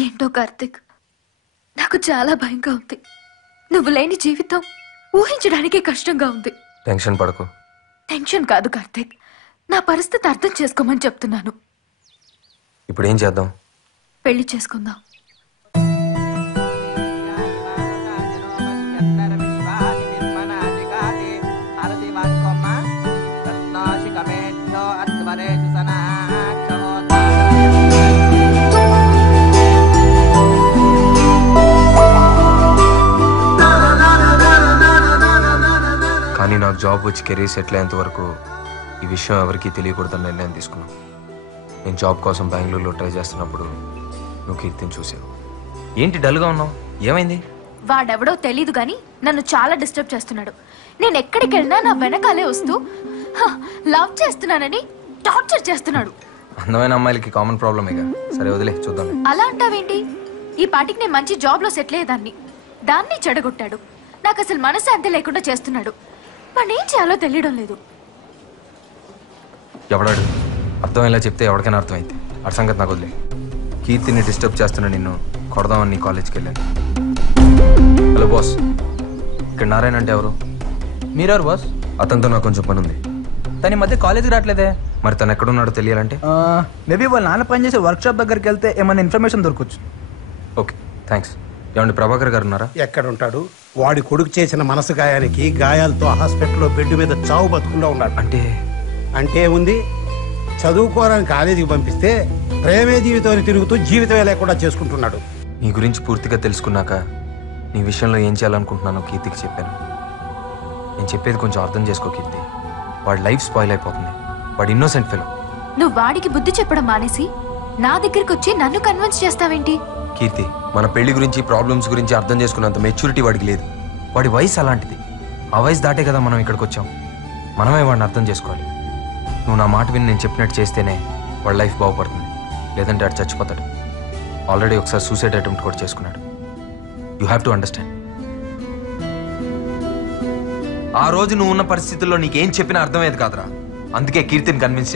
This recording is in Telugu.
ఏంటో కార్తిక్, నాకు చాలా భయంగా ఉంది. నువ్వు లేని జీవితం ఊహించడానికే కష్టంగా ఉంది. టెన్షన్ పడకు. టెన్షన్ కాదు కార్తిక్, నా పరిస్థితి అర్థం చేసుకోమని చెప్తున్నాను. ఇప్పుడు ఏం చేద్దాం? పెళ్లి చేసుకుందాం. కానీ నాకు జాబ్ వచ్చి కెరీర్ సెటిల్ అయ్యేంత వరకు ఈ విషయం ఎవరికీ తెలియకూడదని నిర్ణయం తీసుకున్నాను. నేను జాబ్ కోసం బెంగళూరులో ట్రై చేస్తున్నప్పుడు నువ్వు కీర్తిని చూసావు. ఏంటి డల్గా ఉన్నావు? ఏమైంది? వాడెవడో తెలీదు గాని నన్ను చాలా డిస్టర్బ్ చేస్తున్నాడు. నేను ఎక్కడికి వెళ్ళినా నా వెనకాలే వస్తూ లవ్ చేస్తున్నానని టార్చర్ చేస్తున్నాడు. అందమైన అమ్మాయిలకి కామన్ ప్రాబ్లమేగా. సరే వదిలే, చూద్దాం. అలా అంటావేంటి? ఈ పాటికి నేను మంచి జాబ్ లో సెటిల్ అయ్యేదాన్ని. దాన్ని చెడగొట్టాడు. నాకు అసలు మనశ్శాంతి లేకుండా చేస్తున్నాడు. వాడు ఏం చేయాలో తెలియడం లేదు. ఎవడాడు? అర్థమయ్యేలా చెప్తే ఎవరికైనా అర్థమైంది. ఆ సంగతి నాకు వదిలే. కీర్తిని డిస్టర్బ్ చేస్తున్నా నిన్ను కొడదామని నీ కాలేజ్కి వెళ్ళాను. హలో బాస్, ఇక్కడ నారాయణ అంటే ఎవరు? మీరెవరు బాస్? అతనితో నాకు కొంచెం పని ఉంది. తను ఈ మధ్య కాలేజీకి రావట్లేదే. మరి తను ఎక్కడున్నాడో తెలియాలంటే మేబీ వాళ్ళ నాన్న పనిచేసే వర్క్షాప్ దగ్గరికి వెళ్తే ఏమైనా ఇన్ఫర్మేషన్ దొరకచ్చు. Okay, thanks. ఏమండి ప్రభాకర్ గారు ఉన్నారా? ఎక్కడుంటాడు? వాడి కొడుకు చేసిన మనసు గాయానికి గాయాలతో హాస్పిటల్లో బెడ్ మీద చావు బతుకుండా ఉన్నాడు. అంటే ఉంది, చదువుకోవడానికి కాలేజీకి పంపిస్తే ప్రేమే జీవితాన్ని తిరుగుతూ జీవితమే లేకుండా చేసుకుంటున్నాడు. నీ గురించి పూర్తిగా తెలుసుకున్నాక నీ విషయంలో ఏం చేయాలనుకుంటున్నానో కీర్తికి చెప్పాను. నేను చెప్పేది కొంచెం అర్థం చేసుకో కీర్తి. వాడి లైఫ్ స్పాయిల్ అయిపోతుంది. వాడు ఇన్నోసెంట్ ఫెలో. నువ్వు వాడికి బుద్ధి చెప్పడం మానేసి నా దగ్గరికి వచ్చి నన్ను కన్విన్స్ చేస్తావేంటి? కీర్తి, మన పెళ్లి గురించి ప్రాబ్లమ్స్ గురించి అర్థం చేసుకున్నంత మెచ్యూరిటీ వాడికి లేదు. వాడి వయసు అలాంటిది. ఆ వయసు దాటే కదా మనం ఇక్కడికి వచ్చాం. మనమే వాడిని అర్థం చేసుకోవాలి. నువ్వు నా మాట విని నేను చెప్పినట్టు చేస్తేనే వాడి లైఫ్ బాగుపడుతుంది. లేదంటే వాడు చచ్చిపోతాడు. ఆల్రెడీ ఒకసారి సూసైడ్ అటెంప్ట్ కూడా చేసుకున్నాడు. You have to understand. ఆ రోజు నువ్వు ఉన్న పరిస్థితుల్లో నీకేం చెప్పినా అర్థమయ్యేది కాదురా. అందుకే కీర్తిని కన్విన్స్